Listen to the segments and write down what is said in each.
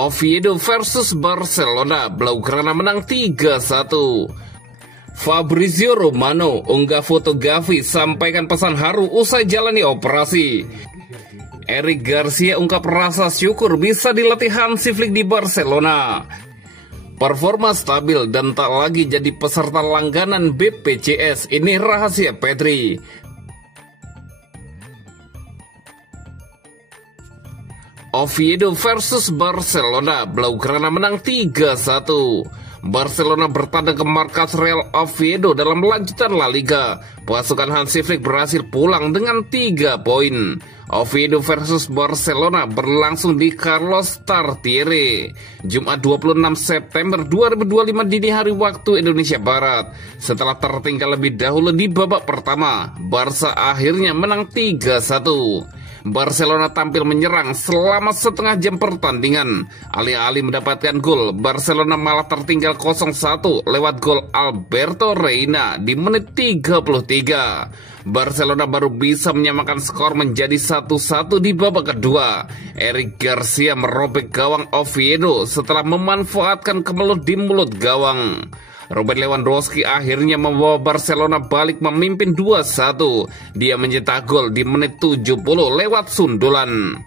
Oviedo versus Barcelona, Blaugrana menang 3-1. Fabrizio Romano unggah foto Gavi sampaikan pesan haru usai jalani operasi. Eric Garcia ungkap rasa syukur bisa dilatih Hansi Flick di Barcelona. Performa stabil dan tak lagi jadi peserta langganan BPJS, ini rahasia Pedri. Oviedo versus Barcelona, Blaugrana menang 3-1. Barcelona bertandang ke markas Real Oviedo dalam lanjutan La Liga. Pasukan Hansi Flick berhasil pulang dengan 3 poin. Oviedo versus Barcelona berlangsung di Carlos Tartiere, Jumat 26 September 2025 dini hari waktu Indonesia Barat. Setelah tertinggal lebih dahulu di babak pertama, Barca akhirnya menang 3-1. Barcelona tampil menyerang selama setengah jam pertandingan. Alih-alih mendapatkan gol, Barcelona malah tertinggal 0-1 lewat gol Alberto Reina di menit 33. Barcelona baru bisa menyamakan skor menjadi 1-1 di babak kedua. Eric Garcia merobek gawang Oviedo setelah memanfaatkan kemelut di mulut gawang. Robert Lewandowski akhirnya membawa Barcelona balik memimpin 2-1. Dia mencetak gol di menit 70 lewat sundulan.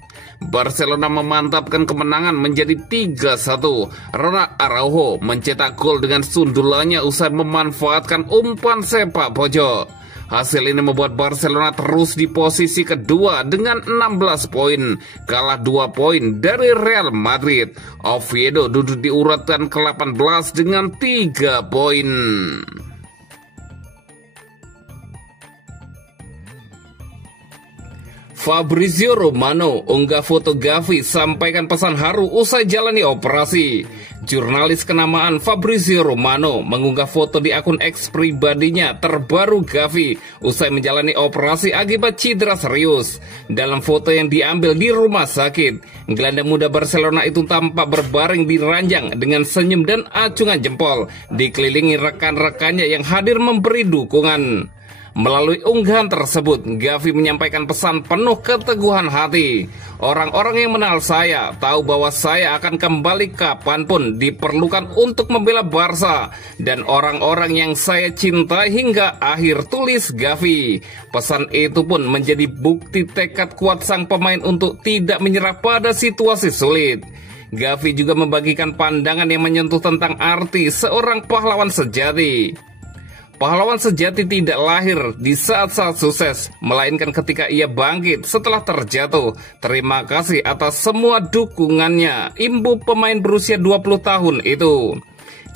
Barcelona memantapkan kemenangan menjadi 3-1. Ronald Araujo mencetak gol dengan sundulannya usai memanfaatkan umpan sepak pojok. Hasil ini membuat Barcelona terus di posisi kedua dengan 16 poin, kalah 2 poin dari Real Madrid. Oviedo duduk di urutan ke-18 dengan 3 poin. Fabrizio Romano unggah foto Gavi sampaikan pesan haru usai jalani operasi. Jurnalis kenamaan Fabrizio Romano mengunggah foto di akun X pribadinya terbaru Gavi usai menjalani operasi akibat cedera serius. Dalam foto yang diambil di rumah sakit, gelandang muda Barcelona itu tampak berbaring di ranjang dengan senyum dan acungan jempol, dikelilingi rekan-rekannya yang hadir memberi dukungan. Melalui unggahan tersebut, Gavi menyampaikan pesan penuh keteguhan hati. Orang-orang yang mengenal saya tahu bahwa saya akan kembali kapanpun diperlukan untuk membela Barca dan orang-orang yang saya cintai hingga akhir, tulis Gavi. Pesan itu pun menjadi bukti tekad kuat sang pemain untuk tidak menyerah pada situasi sulit. Gavi juga membagikan pandangan yang menyentuh tentang arti seorang pahlawan sejati. Pahlawan sejati tidak lahir di saat-saat sukses, melainkan ketika ia bangkit setelah terjatuh. Terima kasih atas semua dukungannya, imbu pemain berusia 20 tahun itu.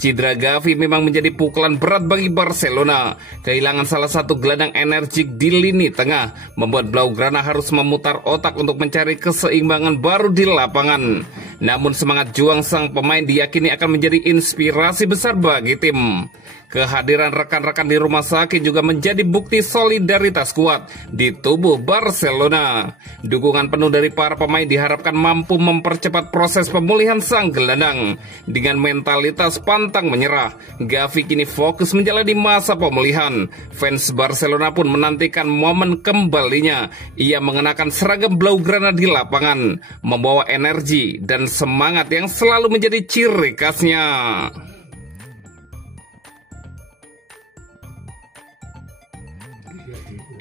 Cedera Gavi memang menjadi pukulan berat bagi Barcelona. Kehilangan salah satu gelandang energik di lini tengah membuat Blaugrana harus memutar otak untuk mencari keseimbangan baru di lapangan. Namun semangat juang sang pemain diyakini akan menjadi inspirasi besar bagi tim. Kehadiran rekan-rekan di rumah sakit juga menjadi bukti solidaritas kuat di tubuh Barcelona. Dukungan penuh dari para pemain diharapkan mampu mempercepat proses pemulihan sang gelandang. Dengan mentalitas pantang menyerah, Gavi kini fokus menjalani masa pemulihan. Fans Barcelona pun menantikan momen kembalinya. Ia mengenakan seragam Blaugrana di lapangan, membawa energi dan semangat yang selalu menjadi ciri khasnya.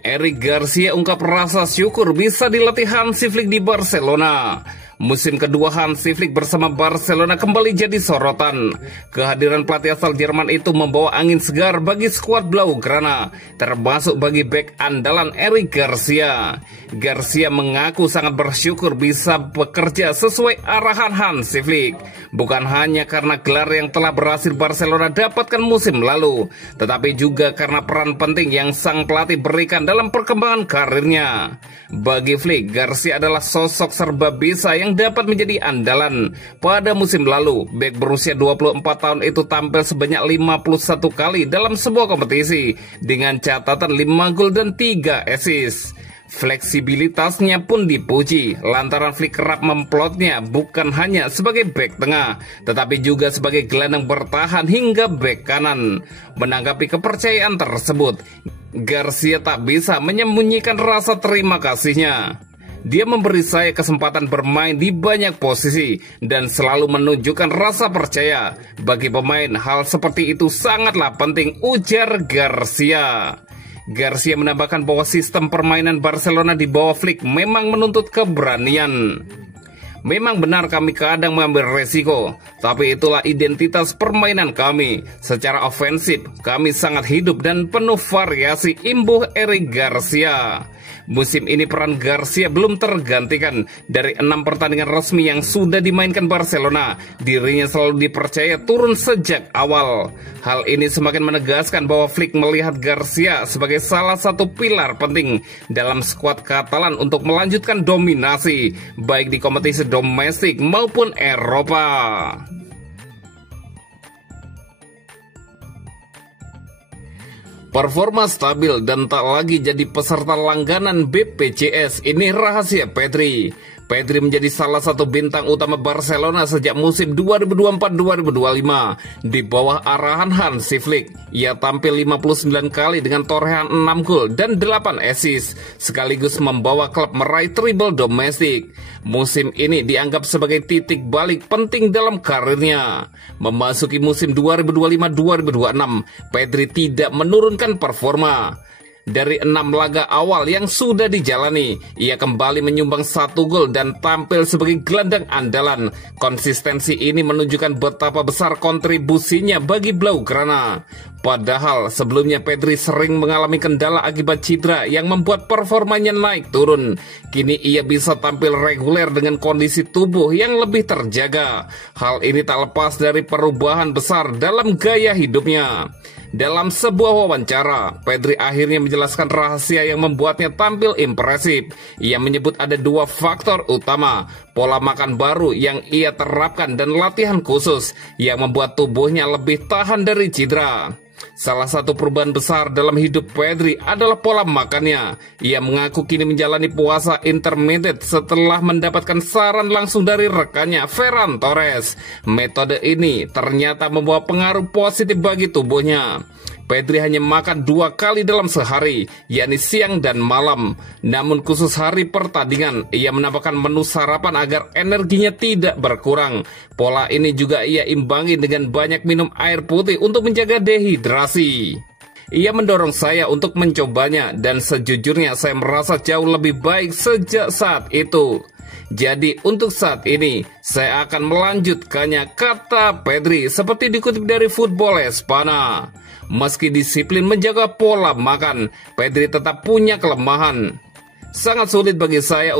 Eric Garcia ungkap rasa syukur bisa dilatih Hansi Flick di Barcelona. Musim kedua Hansi Flick bersama Barcelona kembali jadi sorotan. Kehadiran pelatih asal Jerman itu membawa angin segar bagi skuad Blaugrana, termasuk bagi bek andalan Eric Garcia. Garcia mengaku sangat bersyukur bisa bekerja sesuai arahan Hansi Flick. Bukan hanya karena gelar yang telah berhasil Barcelona dapatkan musim lalu, tetapi juga karena peran penting yang sang pelatih berikan dalam perkembangan karirnya. Bagi Flick, Garcia adalah sosok serba bisa yang dapat menjadi andalan. Pada musim lalu, bek berusia 24 tahun itu tampil sebanyak 51 kali dalam sebuah kompetisi dengan catatan 5 gol dan 3 assist. Fleksibilitasnya pun dipuji lantaran Flick kerap memplotnya bukan hanya sebagai bek tengah, tetapi juga sebagai gelandang bertahan hingga bek kanan. Menanggapi kepercayaan tersebut, Garcia tak bisa menyembunyikan rasa terima kasihnya. Dia memberi saya kesempatan bermain di banyak posisi dan selalu menunjukkan rasa percaya. Bagi pemain, hal seperti itu sangatlah penting, ujar Garcia. Garcia menambahkan bahwa sistem permainan Barcelona di bawah Flick memang menuntut keberanian. Memang benar kami kadang mengambil resiko, tapi itulah identitas permainan kami. Secara ofensif, kami sangat hidup dan penuh variasi, imbuh Eric Garcia. Musim ini peran Garcia belum tergantikan. Dari 6 pertandingan resmi yang sudah dimainkan Barcelona, dirinya selalu dipercaya turun sejak awal. Hal ini semakin menegaskan bahwa Flick melihat Garcia sebagai salah satu pilar penting dalam skuad Katalan untuk melanjutkan dominasi, baik di kompetisi domestik maupun Eropa. Performa stabil dan tak lagi jadi peserta langganan BPJS, ini rahasia Pedri. Pedri menjadi salah satu bintang utama Barcelona sejak musim 2024-2025 di bawah arahan Hansi Flick. Ia tampil 59 kali dengan torehan 6 gol dan 8 assist, sekaligus membawa klub meraih treble domestik. Musim ini dianggap sebagai titik balik penting dalam karirnya. Memasuki musim 2025-2026, Pedri tidak menurunkan performa. Dari 6 laga awal yang sudah dijalani, ia kembali menyumbang 1 gol dan tampil sebagai gelandang andalan. Konsistensi ini menunjukkan betapa besar kontribusinya bagi Blaugrana. Padahal sebelumnya Pedri sering mengalami kendala akibat cedera yang membuat performanya naik turun. Kini ia bisa tampil reguler dengan kondisi tubuh yang lebih terjaga. Hal ini tak lepas dari perubahan besar dalam gaya hidupnya. Dalam sebuah wawancara, Pedri akhirnya menjelaskan rahasia yang membuatnya tampil impresif. Ia menyebut ada 2 faktor utama: pola makan baru yang ia terapkan dan latihan khusus yang membuat tubuhnya lebih tahan dari cedera. Salah satu perubahan besar dalam hidup Pedri adalah pola makannya. Ia mengaku kini menjalani puasa intermittent setelah mendapatkan saran langsung dari rekannya Ferran Torres. Metode ini ternyata membawa pengaruh positif bagi tubuhnya. Pedri hanya makan 2 kali dalam sehari, yakni siang dan malam. Namun khusus hari pertandingan, ia menambahkan menu sarapan agar energinya tidak berkurang. Pola ini juga ia imbangi dengan banyak minum air putih untuk menjaga dehidrasi. Ia mendorong saya untuk mencobanya dan sejujurnya saya merasa jauh lebih baik sejak saat itu. Jadi untuk saat ini saya akan melanjutkannya, kata Pedri, seperti dikutip dari Football Espana. Meski disiplin menjaga pola makan, Pedri tetap punya kelemahan. Sangat sulit bagi saya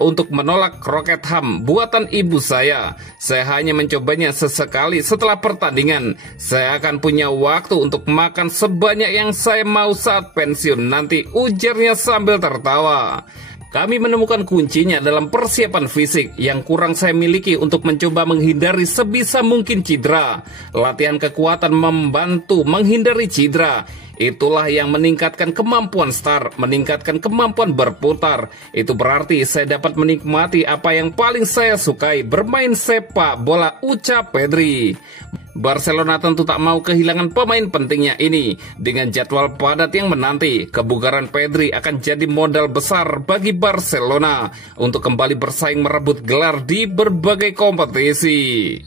untuk menolak kroket ham buatan ibu saya. Saya hanya mencobanya sesekali setelah pertandingan. Saya akan punya waktu untuk makan sebanyak yang saya mau saat pensiun nanti, ujarnya sambil tertawa. Kami menemukan kuncinya dalam persiapan fisik yang kurang saya miliki untuk mencoba menghindari sebisa mungkin cedera. Latihan kekuatan membantu menghindari cedera. Itulah yang meningkatkan kemampuan start, meningkatkan kemampuan berputar. Itu berarti saya dapat menikmati apa yang paling saya sukai, bermain sepak bola, ucap Pedri. Barcelona tentu tak mau kehilangan pemain pentingnya ini. Dengan jadwal padat yang menanti, kebugaran Pedri akan jadi modal besar bagi Barcelona untuk kembali bersaing merebut gelar di berbagai kompetisi.